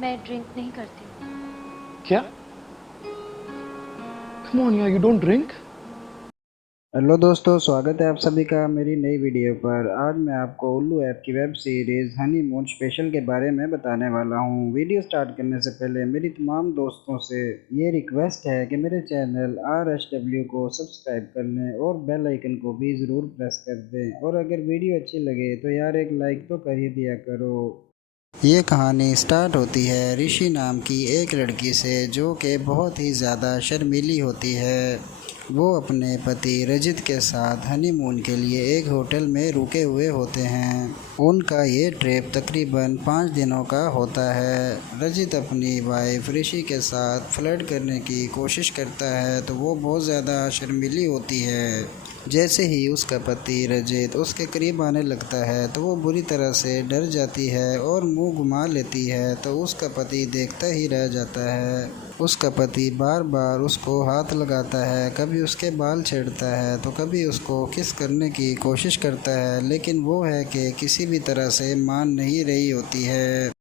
मैं ड्रिंक नहीं करती हूँ। क्या? कम ऑन यार, यू डोंट ड्रिंक? हेलो दोस्तों, स्वागत है आप सभी का मेरी नई वीडियो पर। आज मैं आपको उल्लू ऐप की वेब सीरीज़ हनीमून स्पेशल के बारे में बताने वाला हूँ। वीडियो स्टार्ट करने से पहले मेरी तमाम दोस्तों से ये रिक्वेस्ट है कि मेरे चैनल RSW को सब्सक्राइब कर लें और बेल आइकन को भी ज़रूर प्रेस कर दें। और अगर वीडियो अच्छी लगे तो यार एक लाइक तो कर ही दिया करो। ये कहानी स्टार्ट होती है ऋषि नाम की एक लड़की से, जो कि बहुत ही ज़्यादा शर्मीली होती है। वो अपने पति रजित के साथ हनीमून के लिए एक होटल में रुके हुए होते हैं। उनका ये ट्रिप तकरीबन 5 दिनों का होता है। रजित अपनी वाइफ ऋषि के साथ फ्लर्ट करने की कोशिश करता है तो वो बहुत ज़्यादा शर्मीली होती है। जैसे ही उसका पति रजित उसके करीब आने लगता है तो वो बुरी तरह से डर जाती है और मुंह घुमा लेती है, तो उसका पति देखता ही रह जाता है। उसका पति बार बार उसको हाथ लगाता है, कभी उसके बाल छेड़ता है तो कभी उसको किस करने की कोशिश करता है, लेकिन वो है कि किसी भी तरह से मान नहीं रही होती है।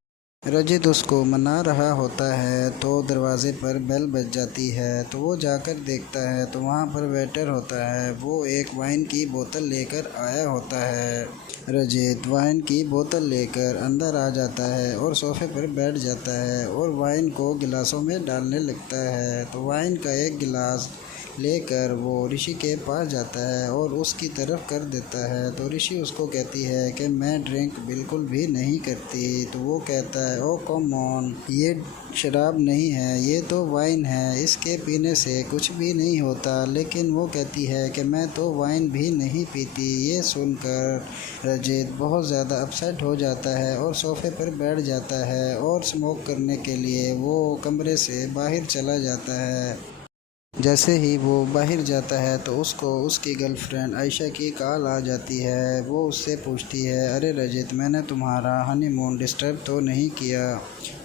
रजित उसको मना रहा होता है तो दरवाज़े पर बेल बज जाती है, तो वो जाकर देखता है तो वहाँ पर वेटर होता है। वो एक वाइन की बोतल लेकर आया होता है। रजित वाइन की बोतल लेकर अंदर आ जाता है और सोफे पर बैठ जाता है और वाइन को गिलासों में डालने लगता है। तो वाइन का एक गिलास लेकर वो ऋषि के पास जाता है और उसकी तरफ कर देता है। तो ऋषि उसको कहती है कि मैं ड्रिंक बिल्कुल भी नहीं करती। तो वो कहता है, ओ कम ऑन, ये शराब नहीं है, ये तो वाइन है, इसके पीने से कुछ भी नहीं होता। लेकिन वो कहती है कि मैं तो वाइन भी नहीं पीती। ये सुनकर रजित बहुत ज़्यादा अपसेट हो जाता है और सोफे पर बैठ जाता है और स्मोक करने के लिए वो कमरे से बाहर चला जाता है। जैसे ही वो बाहर जाता है तो उसको उसकी गर्लफ्रेंड आयशा की कॉल आ जाती है। वो उससे पूछती है, अरे रजित, मैंने तुम्हारा हनीमून डिस्टर्ब तो नहीं किया?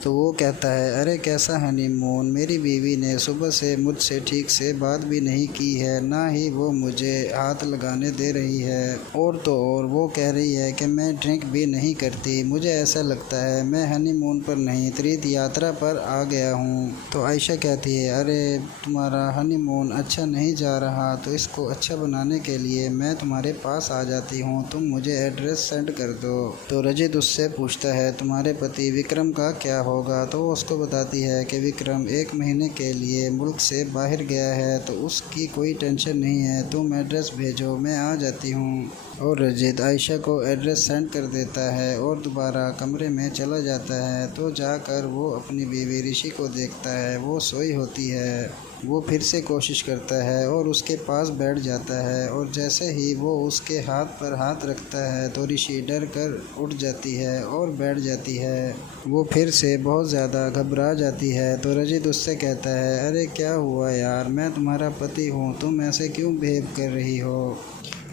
तो वो कहता है, अरे कैसा हनीमून, मेरी बीवी ने सुबह से मुझसे ठीक से बात भी नहीं की है, ना ही वो मुझे हाथ लगाने दे रही है, और तो और वो कह रही है कि मैं ड्रिंक भी नहीं करती। मुझे ऐसा लगता है मैं हनीमून पर नहीं, तीर्थ यात्रा पर आ गया हूँ। तो आयशा कहती है, अरे तुम्हारा हनीमून अच्छा नहीं जा रहा तो इसको अच्छा बनाने के लिए मैं तुम्हारे पास आ जाती हूँ, तुम मुझे एड्रेस सेंड कर दो। तो रजित उससे पूछता है, तुम्हारे पति विक्रम का क्या होगा? तो वो उसको बताती है कि विक्रम 1 महीने के लिए मुल्क से बाहर गया है, तो उसकी कोई टेंशन नहीं है, तुम एड्रेस भेजो, मैं आ जाती हूँ। और रजित आयशा को एड्रेस सेंड कर देता है और दोबारा कमरे में चला जाता है। तो जाकर वो अपनी बीवी ऋषि को देखता है, वो सोई होती है। वो फिर से कोशिश करता है और उसके पास बैठ जाता है, और जैसे ही वो उसके हाथ पर हाथ रखता है तो ऋषि डर कर उठ जाती है और बैठ जाती है। वो फिर से बहुत ज़्यादा घबरा जाती है। तो रजित उससे कहता है, अरे क्या हुआ यार, मैं तुम्हारा पति हूँ, तुम ऐसे क्यों बिहेव कर रही हो?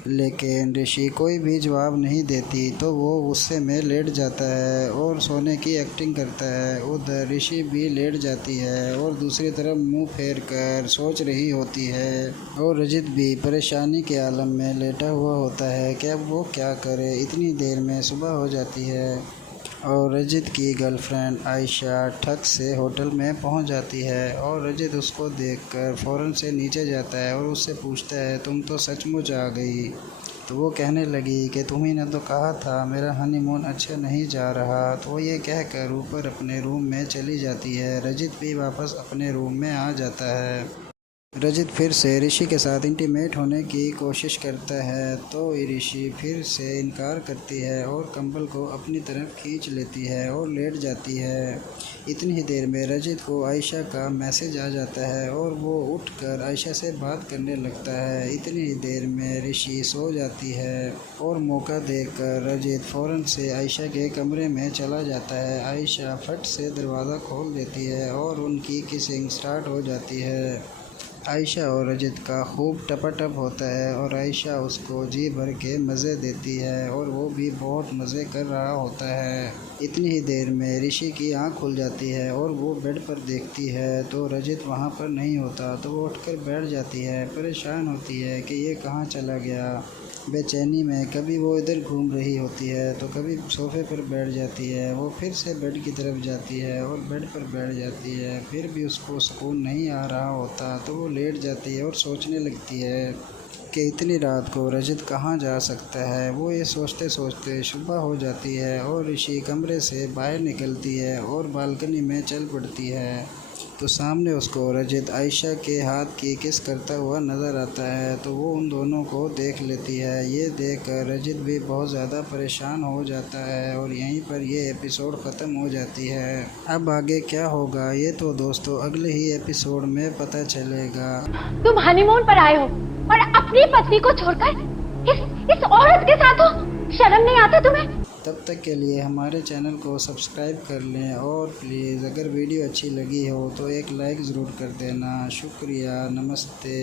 लेकिन ऋषि कोई भी जवाब नहीं देती। तो वो गुस्से में लेट जाता है और सोने की एक्टिंग करता है। उधर ऋषि भी लेट जाती है और दूसरी तरफ मुंह फेर कर सोच रही होती है, और रजित भी परेशानी के आलम में लेटा हुआ होता है कि अब वो क्या करे। इतनी देर में सुबह हो जाती है और रजित की गर्लफ्रेंड आयशा ठग से होटल में पहुंच जाती है, और रजित उसको देखकर फ़ौरन से नीचे जाता है और उससे पूछता है, तुम तो सचमुच आ गई? तो वो कहने लगी कि तुम्ही ने तो कहा था मेरा हनीमून अच्छा नहीं जा रहा। तो वो ये कहकर ऊपर अपने रूम में चली जाती है। रजित भी वापस अपने रूम में आ जाता है। रजित फिर से ऋषि के साथ इंटीमेट होने की कोशिश करता है, तो ऋषि फिर से इनकार करती है और कंबल को अपनी तरफ खींच लेती है और लेट जाती है। इतनी ही देर में रजित को आयशा का मैसेज आ जाता है और वो उठकर आयशा से बात करने लगता है। इतनी ही देर में ऋषि सो जाती है और मौका देखकर रजित फ़ौरन से आयशा के कमरे में चला जाता है। आयशा फट से दरवाज़ा खोल देती है और उनकी किसिंग स्टार्ट हो जाती है। आयशा और रजित का खूब टपाटप होता है और आयशा उसको जी भर के मज़े देती है और वो भी बहुत मज़े कर रहा होता है। इतनी ही देर में ऋषि की आंख खुल जाती है और वो बेड पर देखती है तो रजित वहाँ पर नहीं होता। तो वो उठकर बैठ जाती है, परेशान होती है कि ये कहाँ चला गया। बेचैनी में कभी वो इधर घूम रही होती है तो कभी सोफ़े पर बैठ जाती है। वो फिर से बेड की तरफ जाती है और बेड पर बैठ जाती है। फिर भी उसको सुकून नहीं आ रहा होता तो वो लेट जाती है और सोचने लगती है कि इतनी रात को रजत कहाँ जा सकता है। वो ये सोचते सोचते सुबह हो जाती है और ऋषि कमरे से बाहर निकलती है और बालकनी में चल पड़ती है तो सामने उसको रजत आयशा के हाथ की किस करता हुआ नज़र आता है। तो वो उन दोनों को देख लेती है। ये देखकर रजत भी बहुत ज़्यादा परेशान हो जाता है और यहीं पर ये एपिसोड ख़त्म हो जाती है। अब आगे क्या होगा ये तो दोस्तों अगले ही एपिसोड में पता चलेगा। तुम हनीमून पर आए हो और अपनी पत्नी को छोड़कर इस औरत के साथ हो। शर्म नहीं आता तुम्हें? तब तक के लिए हमारे चैनल को सब्सक्राइब कर लें और प्लीज़ अगर वीडियो अच्छी लगी हो तो एक लाइक ज़रूर कर देना। शुक्रिया, नमस्ते।